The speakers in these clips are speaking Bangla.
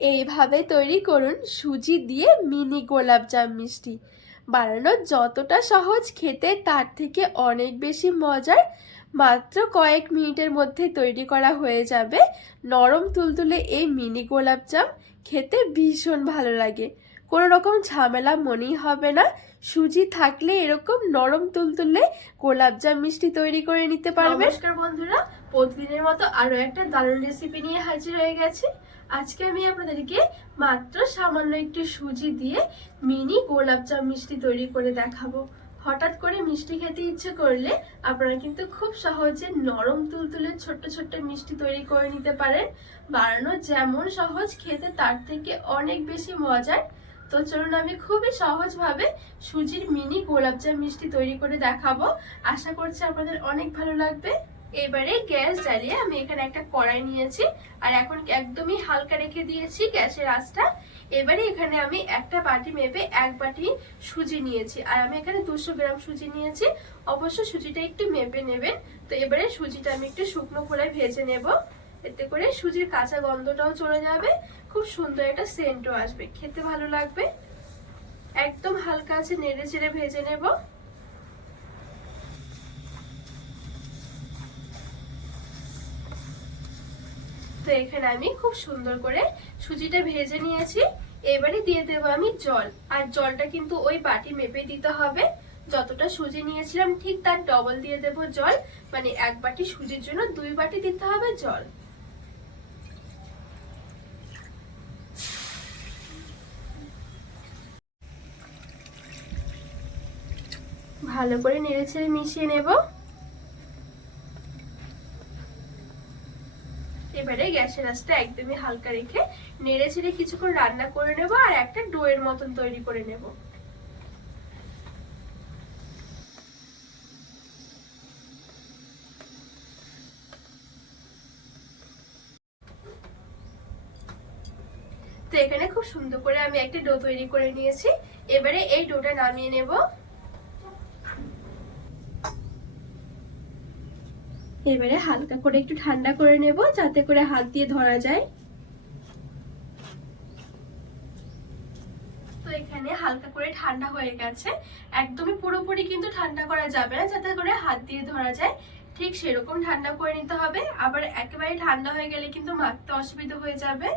এইভাবে তৈরি করুন সুজি দিয়ে মিনি গোলাপজাম মিষ্টি। বানানো যতটা সহজ খেতে, তার থেকে অনেক বেশি মজার মাত্র কয়েক মিনিটের মধ্যে তৈরি করা হয়ে যাবে নরম তুলতুলে এই মিনি গোলাপজাম খেতে ভীষণ ভালো লাগে। কোনো রকম ঝামেলা মনেই হবে না। সুজি থাকলে এরকম নরম তুলতুলে গোলাপজাম মিষ্টি তৈরি করে নিতে পারবে নমস্কার বন্ধুরা, প্রতিদিনের মতো আরও একটা দারুণ রেসিপি নিয়ে হাজির হয়ে গেছে। আজকে আমি আপনাদেরকে মাত্র সামান্য একটু সুজি দিয়ে মিনি গোলাপজাম মিষ্টি তৈরি করে দেখাবো। হঠাৎ করে মিষ্টি খেতে ইচ্ছে করলে আপনারা কিন্তু খুব সহজে নরম তুলতুলে ছোট্ট ছোট্ট মিষ্টি তৈরি করে নিতে পারেন। বানানো যেমন সহজ, খেতে তার থেকে অনেক বেশি মজার। তো চলুন আমি খুবই সহজভাবে সুজির মিনি গোলাপজাম মিষ্টি তৈরি করে দেখাবো। আশা করছি আপনাদের অনেক ভালো লাগবে। এবারে গ্যাস জ্বালিয়ে আমি এখানে একটা কড়াই নিয়েছি, আর এখন একদমই হালকা রেখে দিয়েছি গ্যাসের আঁচটা। এবারে এখানে আমি একটা বাটি মেপে এক বাটি সুজি নিয়েছি, আর আমি এখানে দুশো গ্রাম সুজি নিয়েছি। অবশ্য সুজিটা একটু মেপে নেবেন, তো এবারে সুজিটা আমি একটু শুকনো করে ভেজে নেব। এতে করে সুজির কাঁচা গন্ধটাও চলে যাবে, খুব সুন্দর একটা সেন্টও আসবে, খেতে ভালো লাগবে। একদম হালকা আছে, নেড়ে চেড়ে ভেজে নেব। তো এখানে আমি খুব সুন্দর করে সুজিটা ভেজে নিয়েছি। এবারে দিয়ে দেবো আমি জল। আর জলটা কিন্তু ওই বাটি মেপে দিতে হবে। যতটা সুজি নিয়েছিলাম, ঠিক তার ডবল দিয়ে দেব জল। মানে এক বাটি সুজির জন্য দুই বাটি দিতে হবে জল। ভালো করে নেড়ে ছেড়ে মিশিয়ে নেব এবারে গ্যাসের আঁচটা একদমই হালকা রেখে নেড়ে ছেড়ে কিছুক্ষণ রান্না করে নেব আর একটা ডোয়ের মতন তৈরি করে নেব। তো এখানে খুব সুন্দর করে আমি একটা ডো তৈরি করে নিয়েছি। এবারে এই ডোটা নামিয়ে নেব। এবারে হালকা করে একটু ঠান্ডা করে নেব, যাতে করে হাত দিয়ে ধরা যায়। তো এখানে হালকা করে ঠান্ডা হয়ে গেছে। একদমই পুরোপুরি কিন্তু ঠান্ডা করা যাবে না, যাতে করে হাত দিয়ে ধরা যায়। ঠিক সেরকম ঠান্ডা করে নিতে হবে। আবার একেবারে ঠান্ডা হয়ে গেলে কিন্তু মাখতে অসুবিধা হয়ে যাবে।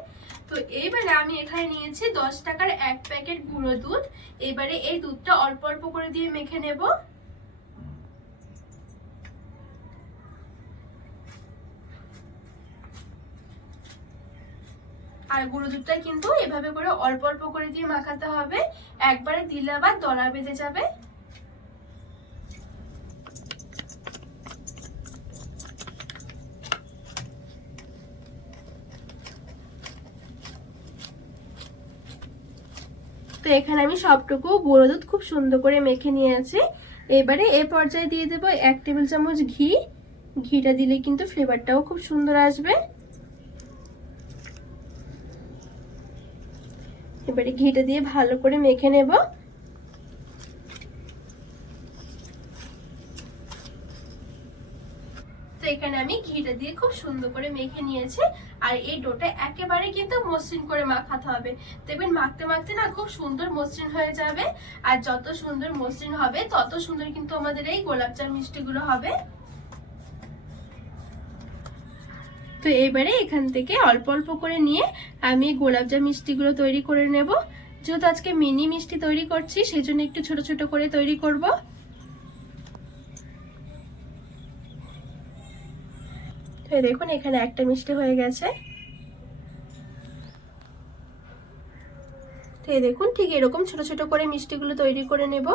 তো এইবারে আমি এখানে নিয়েছি দশ টাকার এক প্যাকেট গুঁড়ো দুধ। এবারে এই দুধটা অল্প অল্প করে দিয়ে মেখে নেব। আর গুঁড়ো দুধটা কিন্তু এভাবে করে অল্প অল্প করে দিয়ে মাখাতে হবে। একবারে দিলে আবার দলা বেঁধে যাবে। তো এখানে আমি সবটুকু গুঁড়ো দুধ খুব সুন্দর করে মেখে নিয়েছি। এবারে এ পর্যায়ে দিয়ে দেবো এক টেবিল চামচ ঘি। ঘিটা দিলে কিন্তু ফ্লেভারটাও খুব সুন্দর আসবে। এবারে ঘিটা দিয়ে ভালো করে মেখে নেব। তো এখানে আমি ঘিটা দিয়ে খুব সুন্দর করে মেখে নিয়েছি, আর এই ডোটা একেবারে কিন্তু মসৃণ করে মাখাতে হবে। দেখবেন মাখতে মাখতে না খুব সুন্দর মসৃণ হয়ে যাবে, আর যত সুন্দর মসৃণ হবে, তত সুন্দর কিন্তু আমাদের এই গোলাপজাম মিষ্টিগুলো হবে। তো এবারে এখান থেকে অল্প অল্প করে নিয়ে আমি গোলাপজাম মিষ্টিগুলো তৈরি করে নেব। যেহেতু আজকে মিনি মিষ্টি তৈরি করছি সেই জন্য একটু ছোট ছোট করে তৈরি করব। তো দেখুন, এখানে একটা মিষ্টি হয়ে গেছে। তো দেখুন, ঠিক এরকম ছোট ছোট করে মিষ্টিগুলো তৈরি করে নেব।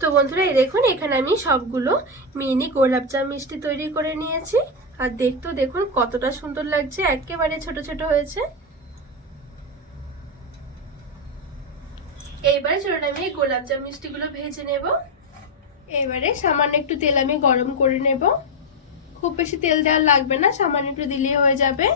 তো বন্ধুরা, এই দেখুন, এখানে আমি সবগুলো মিনি গোলাপজাম মিষ্টি তৈরি করে নিয়েছি। আর দেখতেও দেখুন, কতটা সুন্দর লাগছে, একেবারে ছোট ছোট হয়েছে। এইবারে চলুন আমি এই গোলাপজাম মিষ্টিগুলো ভেজে নেব। এবারে সামান্য একটু তেল আমি গরম করে নেব। খুব বেশি তেল দেওয়ার লাগবে না, সামান্য একটু দিলেই হয়ে যাবে।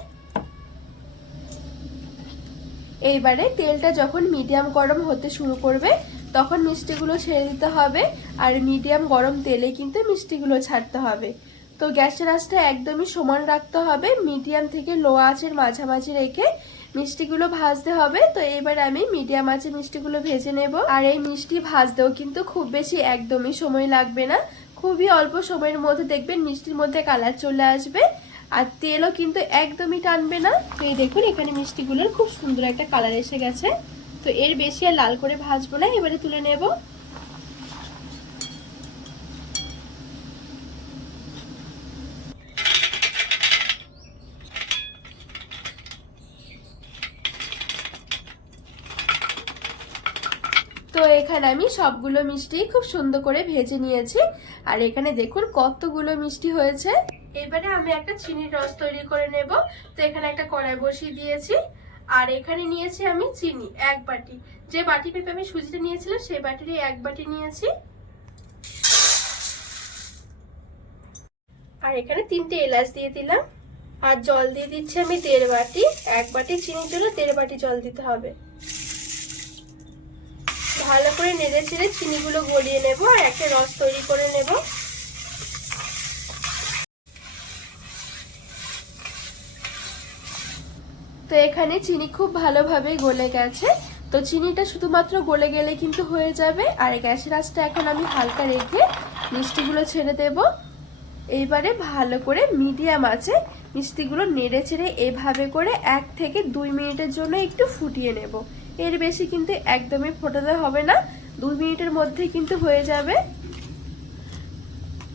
এইবারে তেলটা যখন মিডিয়াম গরম হতে শুরু করবে তখন মিষ্টিগুলো ছেড়ে দিতে হবে আর মিডিয়াম গরম তেলে কিন্তু মিষ্টিগুলো ছাড়তে হবে। তো গ্যাসের আঁচটা একদমই সমান রাখতে হবে, মিডিয়াম থেকে লো আঁচের মাঝামাঝি রেখে মিষ্টিগুলো ভাজতে হবে। তো এবার আমি মিডিয়াম আঁচে মিষ্টিগুলো ভেজে নেব। আর এই মিষ্টি ভাজতেও কিন্তু খুব বেশি একদমই সময় লাগবে না। খুবই অল্প সময়ের মধ্যে দেখবেন মিষ্টির মধ্যে কালার চলে আসবে আর তেলও কিন্তু একদমই টানবে না। তো এই দেখুন এখানে মিষ্টিগুলোর খুব সুন্দর একটা কালার এসে গেছে। তো এর বেশি আর লাল করে ভাজবো না, এবারে তুলে নেব। তো এখানে আমি সবগুলো মিষ্টি খুব সুন্দর করে ভেজে নিয়েছি। আর এখানে দেখুন কতগুলো মিষ্টি হয়েছে। এবারে আমি একটা চিনির রস তৈরি করে নেব। তো এখানে একটা কড়াই বসিয়ে দিয়েছি। আর এখানে নিয়েছি আমি চিনি, এক বাটি। যে বাটি পেপে আমি সুজিটা নিয়েছিলাম, সেই বাটিরই এক বাটি নিয়েছি। আর এখানে তিনটে এলাচ দিয়ে দিলাম। আর জল দিয়ে দিচ্ছি আমি দেড় বাটি। এক বাটি চিনির জন্য দেড় বাটি জল দিতে হবে। ভালো করে নেড়ে চেড়ে চিনিগুলো গলিয়ে নেব আর একটা রস তৈরি করে নেব। তো এখানে চিনি খুব ভালোভাবে গলে গেছে। তো চিনিটা শুধুমাত্র গলে গেলে কিন্তু হয়ে যাবে। আর গ্যাসের আঁচটা এখন আমি হালকা রেখে মিষ্টিগুলো ছেড়ে দেব। এইবারে ভালো করে মিডিয়াম আছে মিষ্টিগুলো নেড়ে চেড়ে এভাবে করে এক থেকে দুই মিনিটের জন্য একটু ফুটিয়ে নেব। এর বেশি কিন্তু একদমই ফোটাতে হবে না। দুই মিনিটের মধ্যে কিন্তু হয়ে যাবে।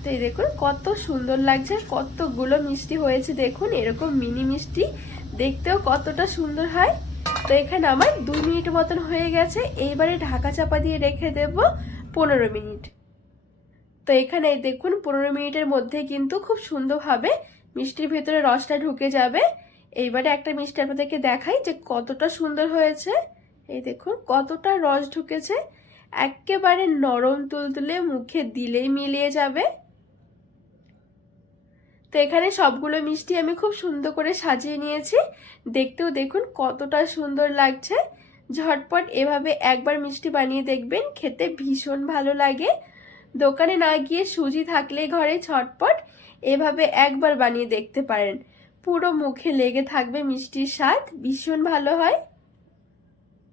তো এই দেখুন, কত সুন্দর লাগছে, কতগুলো মিষ্টি হয়েছে। দেখুন, এরকম মিনি মিষ্টি দেখতেও কতটা সুন্দর হয়। তো এখানে আমার দুই মিনিট মতন হয়ে গেছে। এইবারে ঢাকা চাপা দিয়ে রেখে দেব পনেরো মিনিট। তো এখানে দেখুন, পনেরো মিনিটের মধ্যে কিন্তু খুব সুন্দরভাবে মিষ্টির ভেতরে রসটা ঢুকে যাবে। এইবারে একটা মিষ্টি আপনাদেরকে দেখাই যে কতটা সুন্দর হয়েছে। এই দেখুন, কতটা রস ঢুকেছে। একেবারে নরম তুলতুলে মুখে দিলেই মিলিয়ে যাবে। তো এখানে সবগুলো মিষ্টি আমি খুব সুন্দর করে সাজিয়ে নিয়েছি। দেখতেও দেখুন কতটা সুন্দর লাগছে। ঝটপট এভাবে একবার মিষ্টি বানিয়ে দেখবেন, খেতে ভীষণ ভালো লাগে। দোকানে না গিয়ে সুজি থাকলে ঘরে ছটপট এভাবে একবার বানিয়ে দেখতে পারেন। পুরো মুখে লেগে থাকবে মিষ্টির স্বাদ, ভীষণ ভালো হয়।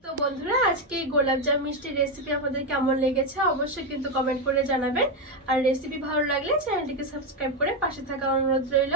তো বন্ধুরা, আজকে এই গোলাপজাম মিষ্টির রেসিপি আপনাদের কেমন লেগেছে অবশ্যই কিন্তু কমেন্ট করে জানাবেন। আর রেসিপি ভালো লাগলে চ্যানেলটিকে সাবস্ক্রাইব করে পাশে থাকা অনুরোধ রইল।